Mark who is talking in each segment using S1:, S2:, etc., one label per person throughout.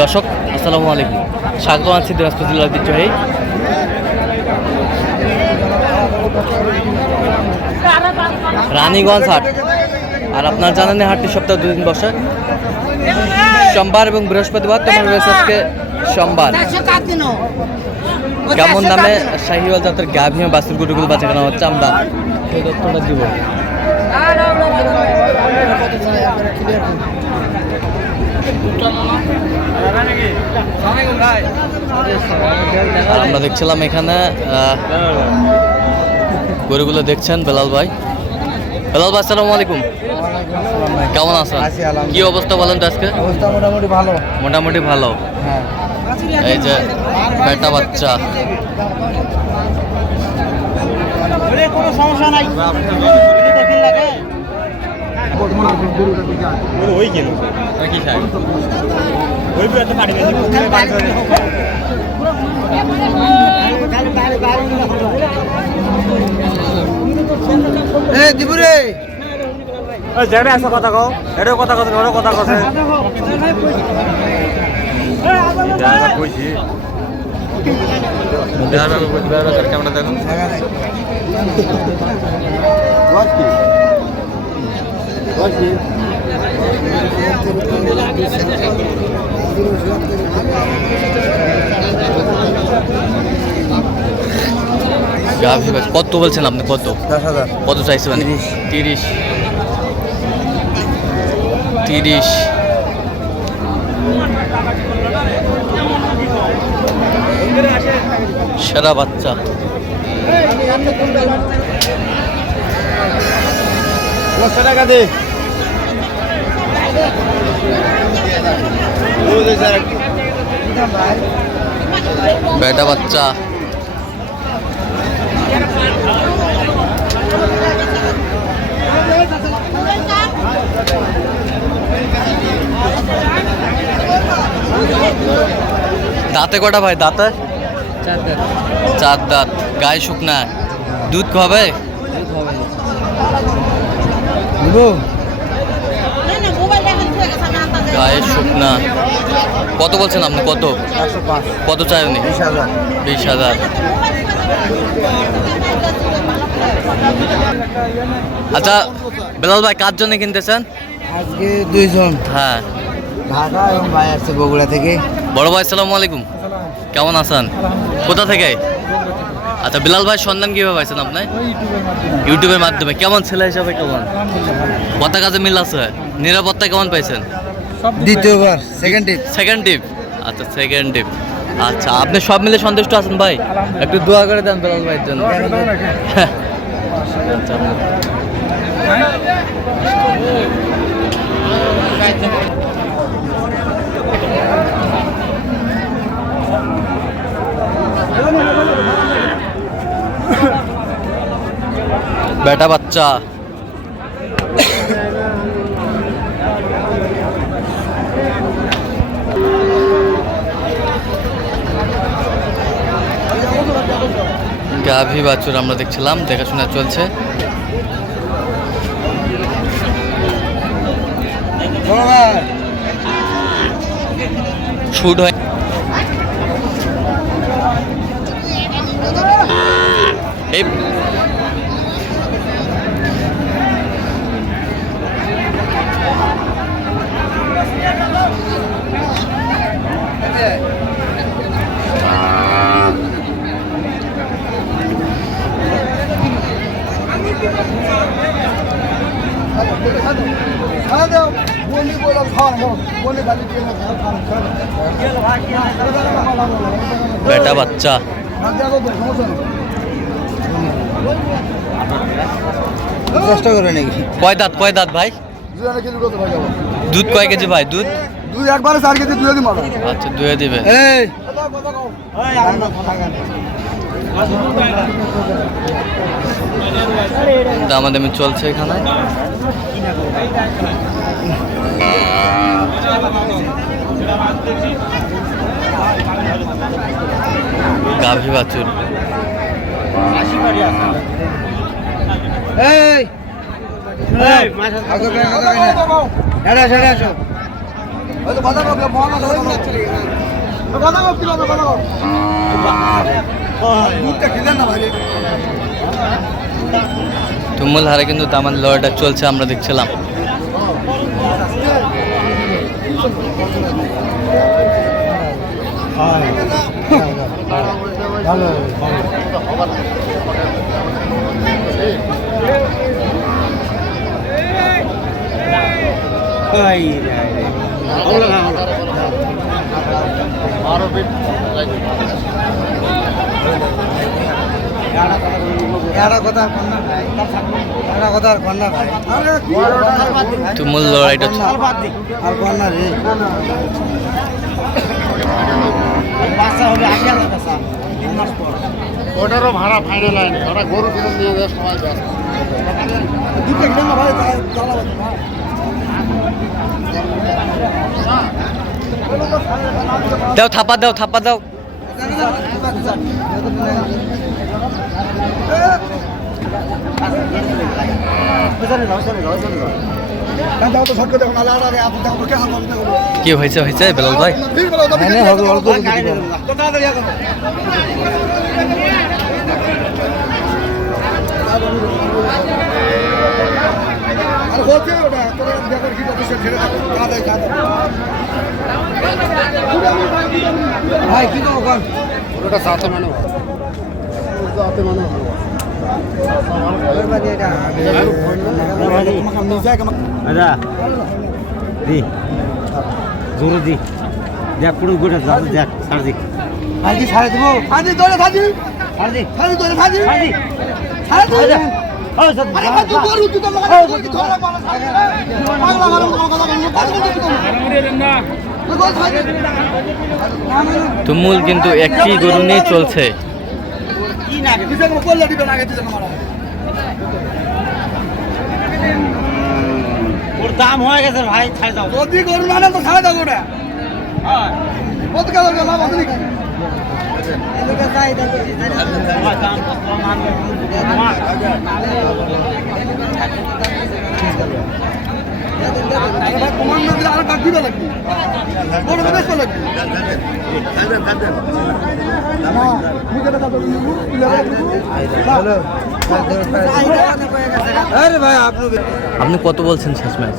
S1: দর্শক আসসালামু আলাইকুম। স্বাগত আছি দিনাজপুর জেলার ঐতিহ্যবাহী রানীগঞ্জ হাট। আর আপনার জানেন হাটটি সপ্তাহে দুদিন বসে। সোমবার এবং বৃহস্পতিবার তোমার রয়েছে আজকে সোমবার। কেমন দামে শাহিওয়াল জাতের গাভীয় বাসুর গুটুগুলো বাচ্চা কেনা হচ্ছে? আমরা সেই তথ্যটা দিব। আমরা দেখছিলাম এখানে আহ, গরুগুলো দেখছেন বেলাল ভাই। বেলাল ভাই আসসালামু আলাইকুম। কেমন আছেন? কি অবস্থা বলেন তো আজকে?
S2: অবস্থা মোটামুটি ভালো।
S1: মোটামুটি ভালো।
S2: হ্যাঁ।
S1: এই যে বেটা বাচ্চা।
S2: কোনো সমস্যা নাই।
S3: ওই কেন?
S1: কি খায়
S3: ওই তো পানি
S2: এ দিবুরে
S3: যেটা আছে কথা কও। এটাও কথা কথা ওটাও কথা কথা কইছি ক্যামেরা দেখুন
S1: গাভী কত বলছেন আপনি? কত? কত চাইছে মানে তিরিশ। তিরিশ। সেরা বাচ্চা।
S2: দশশো টাকা দে।
S1: বেটা বাচ্চা। দাঁতে কটা ভাই দাঁতে? চার দাঁত। গায়ে শুকনা। দুধ খাবে
S2: দিব
S1: গায়ে শুকনা। কত বলছেন আপনি? কত? কত চাই উনি
S2: বিশ হাজার।
S1: আচ্ছা বেলাল ভাই কার জন্য কিনতেছেন?
S2: আজকে দুইজন।
S1: হ্যাঁ।
S2: ঢাকা এবং ভাই আসছে বগুড়া থেকে।
S1: বড় ভাই আসসালামু আলাইকুম। কেমন আছেন? কোথা থেকে? আচ্ছা বিলাল ভাই সন্ধান কীভাবে পাইছেন আপনি? ইউটিউবের মাধ্যমে। কেমন ছেলে হিসাবে কেমন? কথা কাজে মিল আছে। নিরাপত্তা কেমন পাইছেন?
S2: দ্বিতীয়বার সেকেন্ড টিপ
S1: সেকেন্ড টিপ আচ্ছা সেকেন্ড টিপ আচ্ছা আপনি সব মিলে সন্তুষ্ট আছেন ভাই? একটু দোয়া করে দেন বেলাল ভাইয়ের জন্য। বেটা বাচ্চা। গাভী বাছুর আমরা দেখছিলাম দেখাশোনা চলছে। শুট হয়। এই বাচ্চা
S2: চেষ্টা করে নাকি?
S1: কয় দাঁত কয় দাঁত ভাই? দুধ কয় কেজি ভাই দুধ?
S2: দুই একবারে চার কেজি দুই দিন
S1: আচ্ছা দুয়ে দিবে।
S2: এই।
S1: দামাদামি চলছে এখানে। গাভী বাছুর তুমুল হারে কিন্তু দামাল লড়াইটা চলছে আমরা দেখছিলাম।
S2: এরা আর কন্যা ভাই এরা কথা আর কন্যা ভাই
S1: তুমুল লড়াইটা চ-
S2: আর কন্যা রে
S4: ওটারও ভাড়া ফাইনাল হয়নি ওরা গরু কিনে নিয়ে যায় সবাই ব্যস্ত
S1: দাও থাপা দাও থাপা দাও কি হয়েছে হয়েছে বেলাল ভাই?
S2: দিতে পারব। ভাই কি বল?
S4: ওটা সাথে মানে সাথে মানে
S3: আচ্ছা। দি। জোরে দি। দেখ পুরো গোটা দাদু দেখ সার দি।
S2: ভাই কি দেবো। ফাঁদি তোরে ফাঁদি
S3: সার দি।
S2: ফাঁদি তোরে ফাঁদি
S3: সার দি।
S2: ছাড়ে দেবো
S3: ও সব
S2: আরে ভাই তুই গরু তুই তো লাগা তুই ধরা পালা পাগলা মারো কথা কথা পাগলা তুই তো তুই গল ছাড়ে না না না
S1: তুমুল কিন্তু একই গরু নিয়ে চলছে।
S3: ওর দাম হয়ে গেছে ভাই ছাড় দাও।
S2: যদি গরু মানে তো ছাড়ে দেবো না কত কাজ করে লাভ আছে নাকি? এদিকে চাই দেখো
S3: আমার দাম তো কম আনবে
S2: আরে বাদ দিবে লাগবে গরু বেশ লাগবে আপনি
S1: আপনি কত বলছেন শেষ ম্যাচ?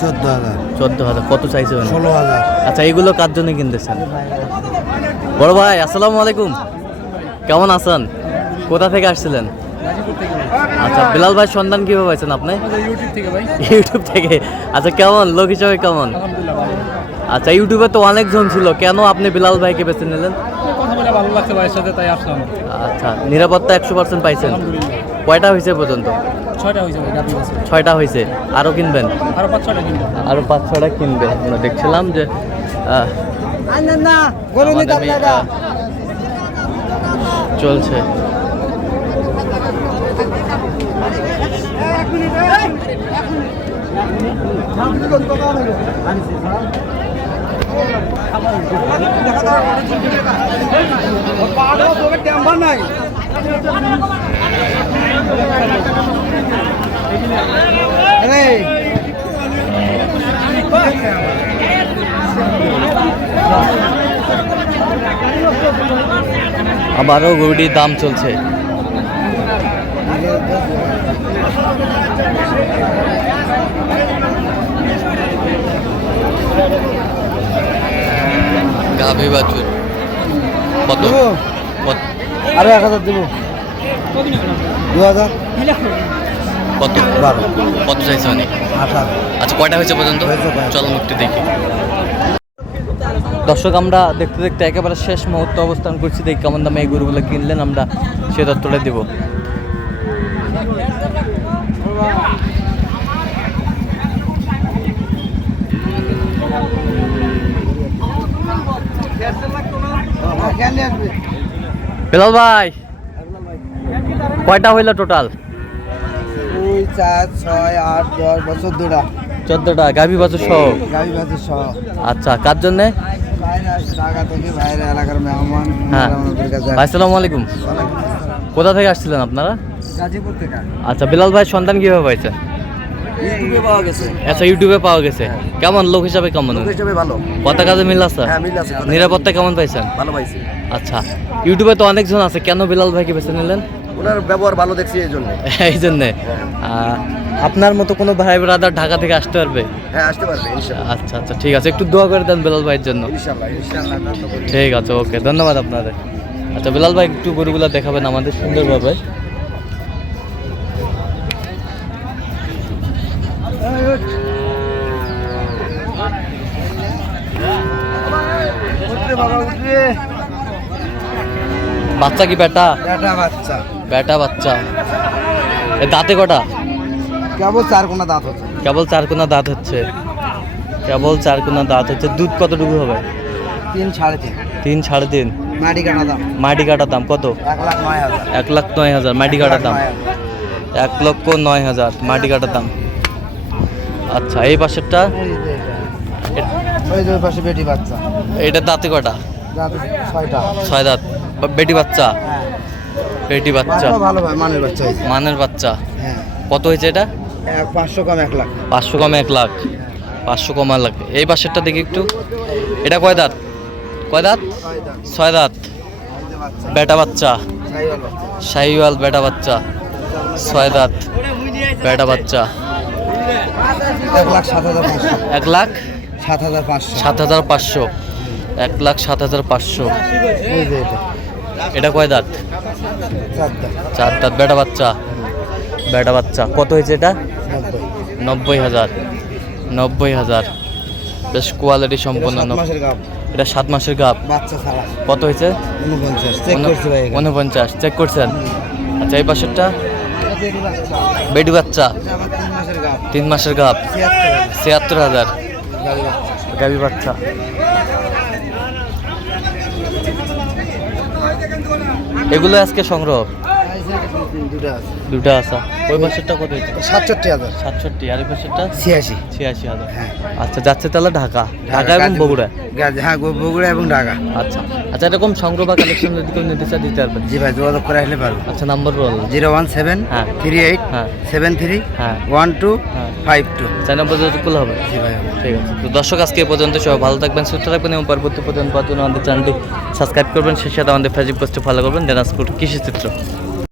S2: চোদ্দ হাজার।
S1: চোদ্দ হাজার কত চাইছে?
S2: ষোলো হাজার।
S1: আচ্ছা এগুলো কার জন্য কিনতেছেন? বড় ভাই আসসালামু আলাইকুম। কেমন আছেন? কোথা থেকে আসছিলেন? আচ্ছা বিলাল ভাই সন্ধান কীভাবে পাইছেন আপনি?
S5: ইউটিউব থেকে ভাই।
S1: ইউটিউব থেকে। আচ্ছা কেমন? লোক হিসাবে কেমন? আচ্ছা ইউটিউবে তো অনেকজন ছিল। কেন আপনি বিলাল ভাইকে বেছে নিলেন?
S5: ভালো লাগছে ভাইয়ের সাথে তাই আসলাম।
S1: আচ্ছা নিরাপত্তা একশো পার্সেন্ট পাইছেন। কয়টা হয়েছে পর্যন্ত?
S5: ছয়টা হয়েছে
S1: আরও কিনবেন?
S5: পাঁচ
S1: আরও পাঁচ ছটা কিনবে আমরা দেখছিলাম যে আহ,
S2: না গরু
S1: আবারও গরুটির দাম চলছে। গাভী বাছুর কত?
S2: আরও এক হাজার দেবো। দু হাজার।
S1: কত?
S2: বারো।
S1: কত চাইছে অনেক? আচ্ছা কয়টা হয়েছে পর্যন্ত? চলো মুক্তি দেখি। দর্শক আমরা দেখতে দেখতে একেবারে শেষ মুহূর্তে অবস্থান করছি। দেখি কেমন দামে এই গরুগুলো কিনলেন আমরা সে তথ্যটা দেবো। বেলাল ভাই কয়টা হইল টোটাল
S2: দুই চার ছয় আট দশ বছর দুটা।
S1: চোদ্দটা গাভী বাছুর সহ?
S2: গাড়ি বাসের সহ।
S1: আচ্ছা কার জন্যে? হ্যাঁ। আসসালামু আলাইকুম। কোথা থেকে আসছিলেন আপনারা? আচ্ছা বিলাল ভাই সন্তান কীভাবে পাইছেন
S2: ইউটিউবে পাওয়া গেছে।
S1: আচ্ছা ইউটিউবে পাওয়া গেছে। কেমন? লোক হিসাবে কেমন?
S2: লোক হিসেবে ভালো।
S1: কথা কাজে মিল আছে?
S2: হ্যাঁ মিল আছে
S1: নিরাপত্তা কেমন পাইছেন?
S2: ভালো পাইছি।
S1: আচ্ছা ইউটিউবে তো অনেকজন আছে। কেন বিলাল ভাইকে বেছে নিলেন?
S2: ওনার ব্যবহার ভালো দেখছি এই জন্য।
S1: এই জন্যে। আপনার মতো কোনো ভাই ব্রাদার ঢাকা থেকে আসতে পারবে?
S2: হ্যাঁ আসতে পারবে
S1: আচ্ছা আচ্ছা ঠিক আছে। একটু দোয়া করে দেন বিলাল ভাইয়ের জন্য। ঠিক আছে ওকে। ধন্যবাদ আপনাদের। আচ্ছা বিলাল ভাই একটু গরুগুলো দেখাবেন আমাদের সুন্দরভাবে। বাচ্চা কি বেটা?
S2: এটা বাচ্চা।
S1: বেটা বাচ্চা। দাঁতে কটা?
S2: কেবল চার কোনা দাঁত হচ্ছে।
S1: কেবল চার কোনা দাঁত হচ্ছে। কেবল চার কোনা দাঁত হচ্ছে। দুধ কতটুকু হবে?
S2: তিন সাড়ে তিন।
S1: তিন সাড়ে তিন।
S2: মাটি কাটা দাম।
S1: মাটি কাটার দাম কত?
S2: এক লাখ নয় হাজার।
S1: মাটি কাটার দাম। এক লক্ষ নয় হাজার। মাটি কাটার দাম। আচ্ছা এই পাশেরটা?
S2: ওই পাশে বেটি বাচ্চা।
S1: এটা দাঁতে কটা? ছয় দাঁত। বেটি বাচ্চা? বেটি বাচ্চা।
S2: বাচ্চা ভালো মানের বাচ্চা
S1: মানের বাচ্চা।
S2: হ্যাঁ।
S1: কত হয়েছে এটা?
S2: পাঁচশো কম এক লাখ।
S1: পাঁচশো কমে এক লাখ। পাঁচশো কম এক লাখ। এই পাশেরটা দেখি একটু। এটা কয় দাঁত? কয় দাঁত? ছয় দাঁত। বেটা বাচ্চা। শাহিওয়াল বেটা বাচ্চা। ছয় দাঁত। বেটা বাচ্চা।
S2: এক লাখ সাত হাজার পাঁচশো।
S1: এক লাখ?
S2: সাত হাজার পাঁচশো।
S1: সাত হাজার পাঁচশো। এক লাখ সাত হাজার পাঁচশো।
S2: এটা।
S1: কয় দাঁত? চার দাঁত। বেটা বাচ্চা? বেটা বাচ্চা। কত হয়েছে এটা?
S2: নব্বই।
S1: হাজার। নব্বই হাজার। বেশ কোয়ালিটি সম্পন্ন এটা সাত মাসের গাপ কত হয়েছে?
S2: উনপঞ্চাশ চেক
S1: করছেন? আচ্ছা এই পাশেরটা। বেডি বাচ্চা।
S2: তিন মাসের গাপ ছিয়াত্তর হাজার।
S1: গাবি বাচ্চা। এগুলো আজকে সংগ্রহ।
S2: দুটো আছে।
S1: দুটো আসা ওই পাশেরটা কত হয়েছে?
S2: সাতষট্টি হাজার।
S1: সাতষট্টি। আর পাশেরটা
S2: ছিয়াশি।
S1: ছিয়াশি হাজার।
S2: হ্যাঁ।
S1: আচ্ছা যাচ্ছে তাহলে ঢাকা। ঢাকা এবং বগুড়া?
S2: হ্যাঁ বগুড়া এবং ঢাকা।
S1: আচ্ছা। আচ্ছা এরকম সংগ্রহ বা কালেকশন যদি কেউ নিতে চায় দিতে পারবেন
S2: জি ভাই যোগাযোগ করে আসলে পারব।
S1: আচ্ছা নাম্বার বল।
S2: জিরো ওয়ান সেভেন
S1: হ্যাঁ।
S2: থ্রি এইট
S1: হ্যাঁ।
S2: সেভেন থ্রি
S1: হ্যাঁ।
S2: ওয়ান টু
S1: হ্যাঁ।
S2: Five two.
S1: চার নম্বর যতগুলো হবে?
S2: জি ভাই
S1: ঠিক আছে। তো দর্শক আজকে এ পর্যন্ত সবাই ভালো থাকবেন সুস্থ থাকবেন এবং পরবর্তী পর্যন্ত আমাদের চ্যানেলটি সাবস্ক্রাইব করবেন। সেই সাথে আমাদের ফেসবুক পোস্টে ফলো করবেন। দিনাজপুর কৃষি চিত্র